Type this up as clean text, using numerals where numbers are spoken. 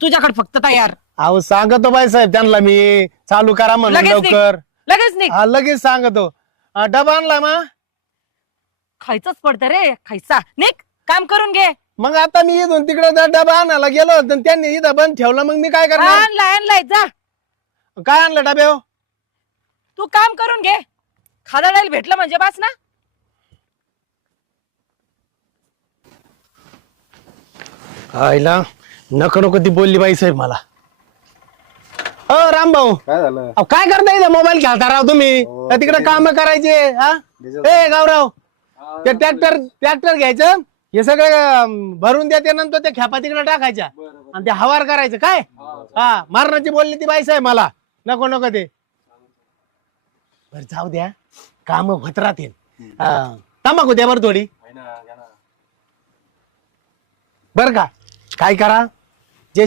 तुझ्याकडे फक्त तयार. अहो सांगतो बाईसाहेब त्यांना मी चालू करा म्हणून लगेच निघ. लवकर. लगेच निघ. हा लगेच सांगतो. डबा आणला मा खायचंच पडतं रे, खायचा. निघ, काम करून घे. मग आता मी इथून तिकडे डबा आणायला गेलो होतो आणि त्यांनी इथं बंद ठेवला मग मी काय करणार. आणलाय जा. काय आणलं डबे हो? तू काम करून घे. खादाडायला भेटलं म्हणजे बस ना. आईला नको नको ती बोलली बाईसाहेब मला. रामभाऊ काय झालं? अहो, काय करता इथं मोबाईल खेळता राव तुम्ही? का तिकडे काम करायचे? हा ए गावराव ते ट्रॅक्टर घ्यायचं, हे सगळं भरून द्या, नंतर ते खेपा तिकडे टाकायच्या आणि ते हवार करायचं. काय हा मारण्याची बोलली ती बाईसाहेब मला. नको नको ते बरं जाऊ द्या, काम होत राहतील. तंबाखू द्या बरं थोडी. बर का काय करा जे